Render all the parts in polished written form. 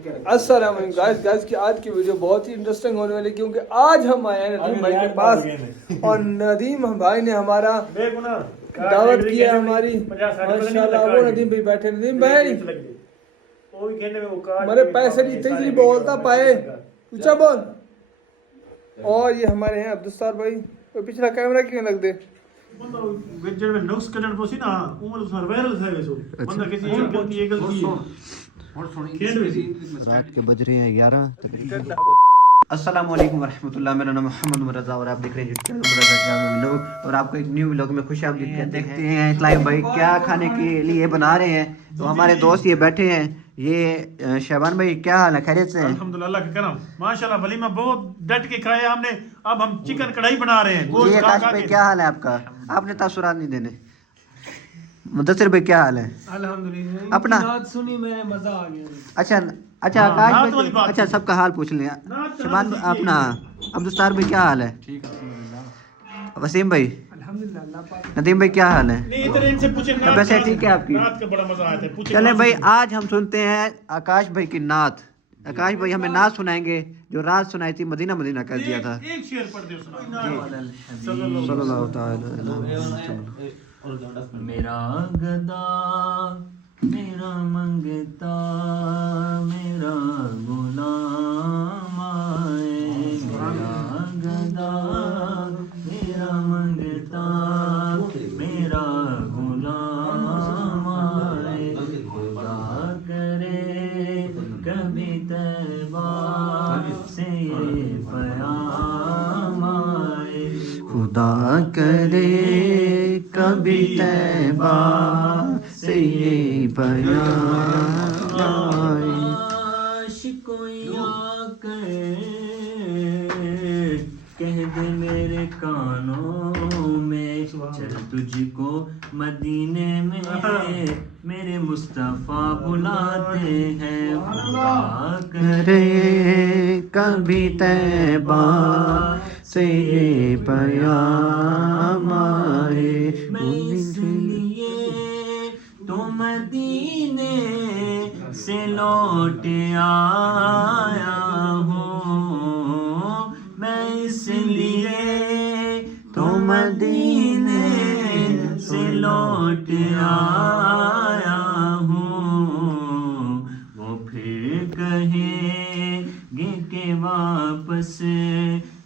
अस्सलाम वालेकुम guys. Guys की आज की वीडियो बहुत ही इंटरेस्टिंग होने वाली है क्योंकि आज हम आए हैं नदीम भाई के पास और नदीम भाई ने हमारा दावत किया हमारी माशाल्लाह। वो नदीम भाई बैठे। नदीम भाई मेरे पैसे नहीं तेजी बोलता पाए ऊंचा बोल। और ये हमारे हैं अब्दुस्तार भाई। तो पिछला कैमरा क्यों लग दे रात के बज रहे हैं 11 तकरीबन। अस्सलामुअलैकुम वरहमतुल्लाह। मेरा नाम मोहम्मद रज़ा और आप देख रहे हैं लोग और आपको एक न्यू व्लॉग में खुश आमदीद कहते हैं। देखते हैं इस्लाम भाई क्या खाने के लिए बना रहे हैं। तो हमारे दोस्त ये बैठे हैं। ये शहबान भाई क्या हाल है, खैरियत से? अल्हम्दुलिल्लाह का करम माशाल्लाह। वलीमा बहुत डट के खाया हमने। अब हम चिकन कढ़ाई बना रहे हैं। ये आकाश भाई क्या हाल है आपका? आपने तासुरात नहीं देने। मुदस्सिर भाई क्या हाल है? अल्हम्दुलिल्लाह। अपना बात सुनी मैंने मजा आ गया। अच्छा अच्छा आकाश भाई, अच्छा सबका हाल पूछ लें। शहबान अपना अब्दुस्तार भाई क्या हाल है? ठीक है। वसीम भाई अल्हम्दुलिल्लाह। नदीम भाई क्या हाल है? नहीं इधर इनसे पूछे नात वैसे का- ठीक है आपकी? नात का बड़ा मजा आया था। पूछे चले नात भाई से। आज हम सुनते हैं आकाश भाई की नात। आकाश भाई हमें नात सुनाएंगे जो रात सुनाई थी, मदीना मदीना कर दिया था। एक शेर पढ़ दो सुना। सल्लल्लाहु ताला अलैहि वसल्लम। मेरा गदा मेरा मंगता मेरा गुलाम आए। मेरा गदा मेरा मंगता मेरा गुलाम आए। खुदा करे कभी तैबा से ये प्याम आए। खुदा करे कभी तैबा से ये बयान आए। काश कोई आकर कह दे मेरे कानों में, चल तुझको मदीने में मेरे मुस्तफा बुलाते हैं। खुदा करे कभी तैबा से ये बयान आए। मैं इसलिए तो मदीने से लौट आया हूँ। मैं इसलिए तो मदीने से लौट आया हूँ। वो फिर कहेंगे कि वापस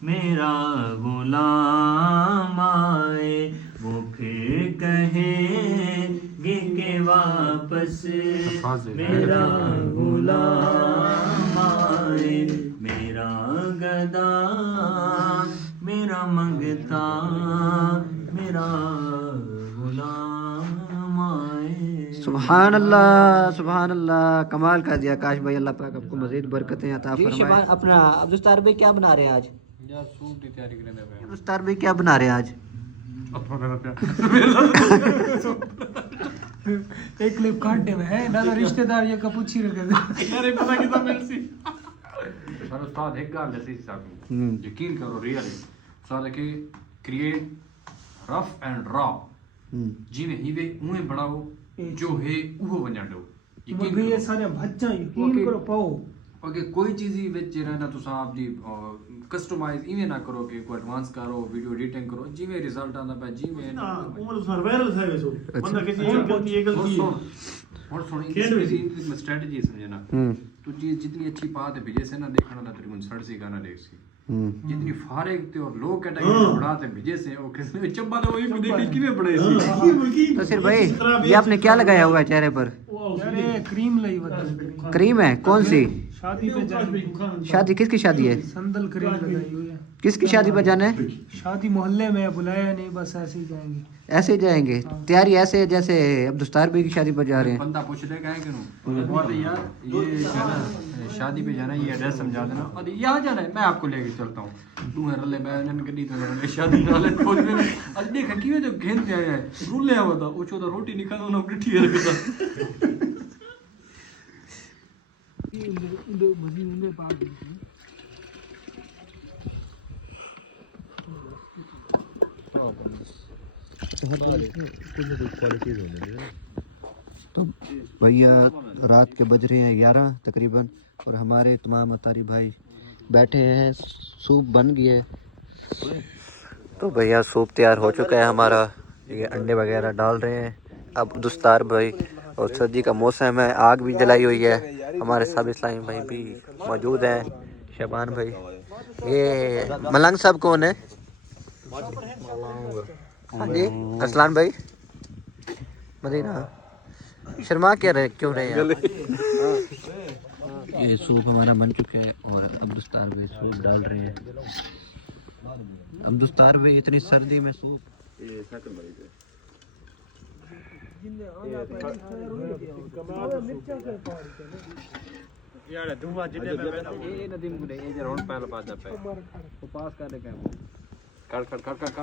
मेरा गुलाम आए। वो फिर कहेंगे कि वापस मेरा गुलाम आए। मेरा गदा मेरा मंगता मेरा गुलाम आए। सुभान अल्लाह सुभान अल्लाह। कमाल कर दिया आकाश भाई। अल्लाह पाक आपको मजीद बरकतें अता फरमाए। अपना अब्दुस्तार भाई क्या बना रहे हैं आज? यार सूप की तैयारी करने लगे हैं। अब्दुस्तार भाई क्या बना रहे हैं आज? एक क्लिप काटने में है ना तो रिश्तेदार ये कपूची रखे थे। अरे पता कितना मिलसी। सर उस्ताद एक गल दसी साहब यकीन करो रियली सारे के क्रिएट रफ एंड रॉ जिवें हीवे उहे बनाओ जो है उहो वंजाडो। यकीन ये करो सारे भज्जा यकीन करो पाओ। ओके कोई चीज ही विच रहना तुसा आप जी कस्टमाइज इवें ना करो कि कोई एडवांस करो वीडियो एडिटिंग करो जिवें रिजल्ट आंदा पे जिवें ना उमर सर्वायरल है वैसो। बंदा किसी चीज गलती ये गलती है। और सुन खेल में इसकी स्ट्रेटजी समझे ना तो चीज जितनी अच्छी बात है भेजे से ना देखना ना तकरीबन 60 सी गाना देख सी जितनी फारिग ते और लो कैटेगरी बढ़ाते भेजे से वो किसने चब्बा तो वही देख किवें पड़े सी। तो सिर भाई ये आपने क्या लगाया हुआ है चेहरे पर? यार ये क्रीम लाई बता। क्रीम है कौन सी? शादी पे जाने। शादी किसकी शादी है? संदल क्रीम लगाई हुई है। किसकी शादी पर जाना है? शादी मोहल्ले में बुलाया नहीं, बस ऐसे ही जाएंगे। ऐसे ही जाएंगे? तैयारी ऐसे है जैसे अब्दुस्तार भाई की शादी पर जा रहे हैं। बंदा पूछ ले कहे क्यों बहुत यार ये जाना शादी पे जाना ये एड्रेस समझा देना और यहाँ जाना है मैं आपको लेके चलता हूँ। तू है रले मैं नन कदी तो शादी वाले खोज में आज देख कि जो घेन ते आया है रुले आवा था ओछो तो रोटी निकाल ना बिठी है रखता। तो भैया रात के बज रहे हैं 11 तकरीबन और हमारे तमाम अतारी भाई बैठे हैं। सूप बन गया है तो भैया सूप तैयार हो चुका है हमारा। ये अंडे वगैरह डाल रहे हैं अब दुस्तार भाई। और सर्दी का मौसम है, आग भी जलाई हुई है। हमारे साथ इस्लामी भाई भी मौजूद हैं, शबान भाई। ये मलंग साहब कौन है? हाँ जी असलान भाई मदीना शर्मा क्या रहे क्यों रहे हैं? ये सूप हमारा बन चुका है और अब्दुस्तार भाई सूप डाल रहे हैं। अब्दुस्तार भाई इतनी सर्दी में सूप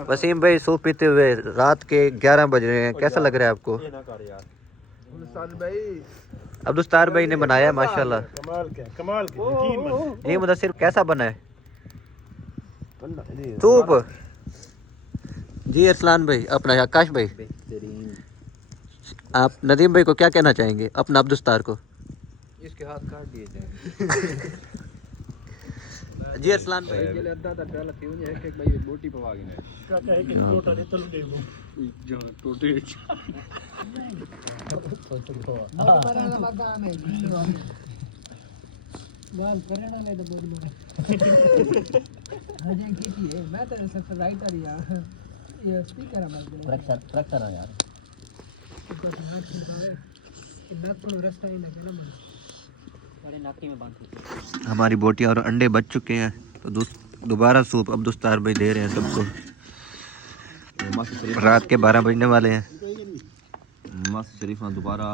वसीम भाई सूप पीते हुए रात के 11 बज रहे हैं, कैसा लग रहा है आपको? अब्दुस्तार भाई ने बनाया माशाल्लाह। ये मुदस्सिर कैसा बना है सूप? जी अरसलान भाई अपना आकाश भाई, आप नदीम भाई को क्या कहना चाहेंगे अपना अब्दुस्तार को? इसके हाथ काट दिए जाए। जी अरसलान भाई एक भाई बोटी पवा जो टोटे मैं तो सबसे राइटर ये स्पीकर है यार हमारी बोटियां और अंडे बच चुके हैं तो दोबारा सूप अब्दुस्तार भाई दे रहे हैं सबको। रात के 12 बजने वाले हैं। मस्त शरीफ दोबारा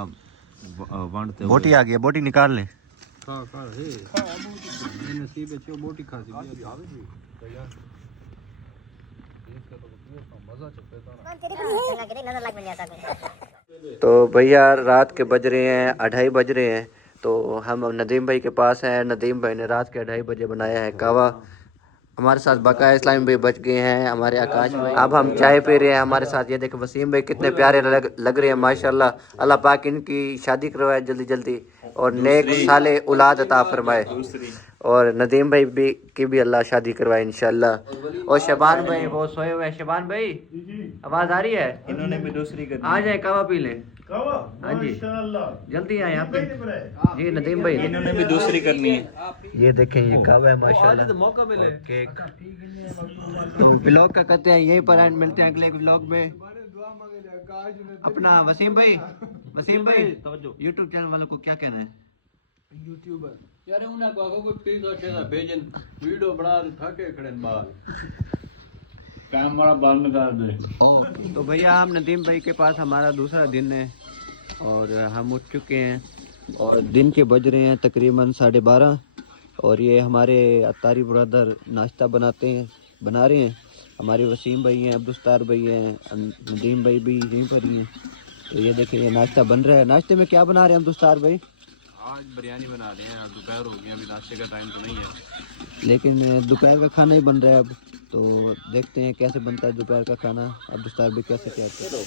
वांडते बोटी आ गई, बोटी निकाल लें। बोटी खा तो भैया रात के बज रहे हैं 2:30 बज रहे हैं तो हम नदीम भाई के पास हैं। नदीम भाई ने रात के 2:30 बजे बनाया है कहवा। हमारे साथ बकाया इस्लामी भाई बच गए हैं, हमारे आकाश भाई। अब हम चाय पी रहे हैं हमारे साथ। ये देखो वसीम भाई कितने प्यारे लग रहे हैं माशाल्लाह। अल्लाह पाक इनकी शादी करवाए जल्दी जल्दी और नेक साले औलाद अता फरमाए। और नदीम भाई भी की भी अल्लाह शादी करवाए इंशाल्लाह। और शबान भाई वो सोए हुए हैं। शबान भाई आवाज आ रही है? इन्होंने भी दूसरी कर आ जाए कहवा पी लें। हाँ जी जल्दी आए आप जी नदीम भाई। इन्होंने भी दूसरी करनी है। ये देखें ये कहवा है माशाल्लाह। मौका मिले केक तो व्लॉग का कहते हैं यहीं पर एंड मिलते हैं अगले व्लॉग में। अपना वसीम भाई यूट्यूब चैनल वालों को क्या कहना है? यूट्यूबर यार उन्हें को कोई पिज्जा शेज़ा भेजन वीडियो बना थके खड़े बाल कैमरा बंद कर दे। ओके तो भैया हम नदीम भाई के पास हमारा दूसरा दिन है और हम उठ चुके हैं और दिन के बज रहे हैं तकरीबन 12:30 और ये हमारे अतारी ब्रदर नाश्ता बना रहे हैं। हमारे वसीम भाई हैं, अब्दुस्तार भाई हैं, नदीम भाई भी यहीं पर ही। तो ये देखिए ये नाश्ता बन रहा है। नाश्ते में क्या बना रहे हैं अब्दुस्तार भाई? आज बिरयानी बना रहे हैं। दोपहर हो गई, अभी नाश्ते का टाइम तो नहीं है लेकिन दोपहर का खाना ही बन रहा है अब। तो देखते हैं कैसे बनता है दोपहर का खाना। अब्दुस्तार भाई कैसे क्या करते हैं?